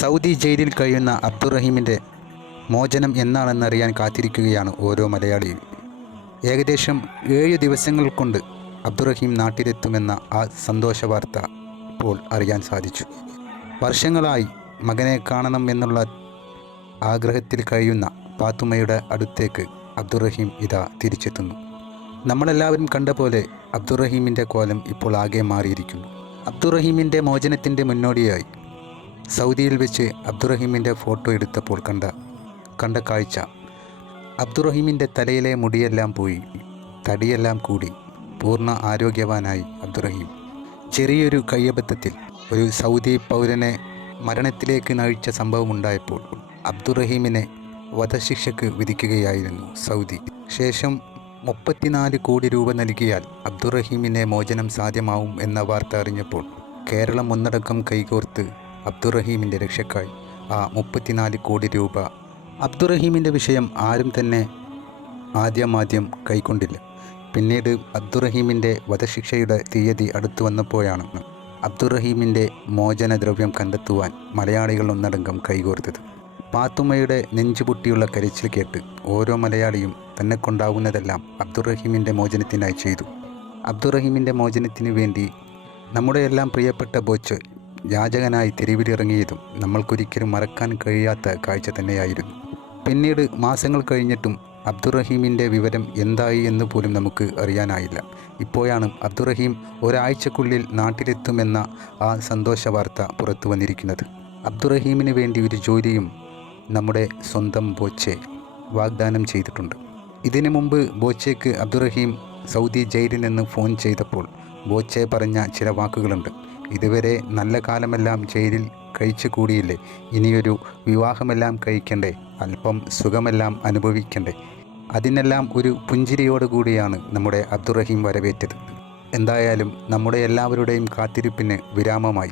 Saudi ജയിലിൽ കഴിയുന്ന അബ്ദുറഹീമിന്റെ മോചനം എന്നാണെന്നറിയാൻ കാത്തിരിക്കുകയാണ് ഓരോ മലയാളിയും. ഏകദേശം ഏഴ് ദിവസങ്ങൾ കൊണ്ട് അബ്ദുറഹീം നാട്ടിലെത്തുമെന്ന ആ സന്തോഷ വാർത്ത ഇപ്പോൾ അറിയാൻ സാധിച്ചു. വർഷങ്ങളായി മകനെ കാണണം എന്നുള്ള ആഗ്രഹത്തിൽ കഴിയുന്ന പാത്തുമ്മയുടെ അടുത്തേക്ക് അബ്ദുറഹീം ഇതാ തിരിച്ചെത്തുന്നു. നമ്മളെല്ലാവരും കണ്ട പോലെ അബ്ദുറഹീമിന്റെ കോലം ഇപ്പോൾ ആകെ മാറിയിരിക്കുന്നു. അബ്ദുറഹീമിന്റെ മോചനത്തിന്റെ മുന്നോടിയായി സൗദിയിൽ വെച്ച് അബ്ദുറഹീമിന്റെ ഫോട്ടോ എടുത്തപ്പോൾ കണ്ട കണ്ട കാഴ്ച. അബ്ദുറഹീമിന്റെ തലയിലെ മുടിയെല്ലാം പോയി. തടിയെല്ലാം കൂടി. പൂർണ ആരോഗ്യവാനായി അബ്ദുറഹീം. ചെറിയൊരു കയ്യബദ്ധത്തിൽ ഒരു സൗദി പൗരനെ മരണത്തിലേക്ക് നയിച്ച സംഭവമുണ്ടായപ്പോൾ അബ്ദുറഹീമിനെ വധശിക്ഷയ്ക്ക് വിധിക്കുകയായിരുന്നു സൗദി. ശേഷം മുപ്പത്തിനാല് കോടി രൂപ നൽകിയാൽ അബ്ദുറഹീമിനെ മോചനം സാധ്യമാവും എന്ന വാർത്ത അറിഞ്ഞപ്പോൾ കേരളം ഒന്നടക്കം കൈകോർത്ത് അബ്ദുറഹീമിന്റെ രക്ഷക്കായി ആ മുപ്പത്തിനാല് കോടി രൂപ. അബ്ദുറഹീമിന്റെ വിഷയം ആരും തന്നെ ആദ്യമാദ്യം കൈക്കൊണ്ടില്ല. പിന്നീട് അബ്ദുറഹീമിന്റെ വധശിക്ഷയുടെ തീയതി അടുത്തു വന്നപ്പോഴാണ് അബ്ദുറഹീമിന്റെ മോചനദ്രവ്യം കണ്ടെത്തുവാൻ മലയാളികൾ ഒന്നടങ്കം കൈകോർത്തത്. പാത്തുമ്മയുടെ നെഞ്ചുപൊട്ടിയുള്ള കരച്ചിൽ കേട്ട് ഓരോ മലയാളിയും തന്നെ കൊണ്ടാവുന്നതെല്ലാം അബ്ദുറഹീമിന്റെ മോചനത്തിനായി ചെയ്തു. അബ്ദുറഹീമിന്റെ മോചനത്തിനു വേണ്ടി നമ്മുടെ എല്ലാം പ്രിയപ്പെട്ട ബോച്ച് യാചകനായി തെരുവിലിറങ്ങിയതും നമ്മൾക്കൊരിക്കലും മറക്കാൻ കഴിയാത്ത കാഴ്ച തന്നെയായിരുന്നു. പിന്നീട് മാസങ്ങൾ കഴിഞ്ഞിട്ടും അബ്ദുറഹീമിന്റെ വിവരം എന്തായി എന്ന് പോലും നമുക്ക് അറിയാനായില്ല. ഇപ്പോഴാണ് അബ്ദുറഹീം ഒരാഴ്ചക്കുള്ളിൽ നാട്ടിലെത്തുമെന്ന ആ സന്തോഷ വാർത്ത പുറത്തു വന്നിരിക്കുന്നത്. അബ്ദുറഹീമിന് വേണ്ടി ഒരു ജോലിയും നമ്മുടെ സ്വന്തം ബോച്ചെ വാഗ്ദാനം ചെയ്തിട്ടുണ്ട്. ഇതിനു മുമ്പ് ബോച്ചയ്ക്ക് അബ്ദുറഹീം സൗദി ജയിലിൽ നിന്ന് ഫോൺ ചെയ്തപ്പോൾ ബോച്ചെ പറഞ്ഞ ചില വാക്കുകളുണ്ട്. ഇതുവരെ നല്ല കാലമെല്ലാം ജയിലിൽ കഴിച്ചു കൂടിയില്ലേ? ഇനിയൊരു വിവാഹമെല്ലാം കഴിക്കണ്ടേ? അല്പം സുഖമെല്ലാം അനുഭവിക്കണ്ടേ? അതിനെല്ലാം ഒരു പുഞ്ചിരിയോടുകൂടിയാണ് നമ്മുടെ അബ്ദുറഹീം വരവേറ്റത്. എന്തായാലും നമ്മുടെ എല്ലാവരുടെയും കാത്തിരിപ്പിന് വിരാമമായി.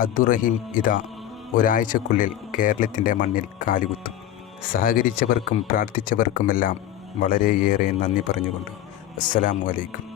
അബ്ദുറഹീം ഇതാ ഒരാഴ്ചക്കുള്ളിൽ കേരളത്തിന്റെ മണ്ണിൽ കാലുകുത്തും. സഹകരിച്ചവർക്കും പ്രാർത്ഥിച്ചവർക്കുമെല്ലാം വളരെയേറെ നന്ദി പറഞ്ഞുകൊണ്ട്. അസ്സലാമു അലൈക്കും.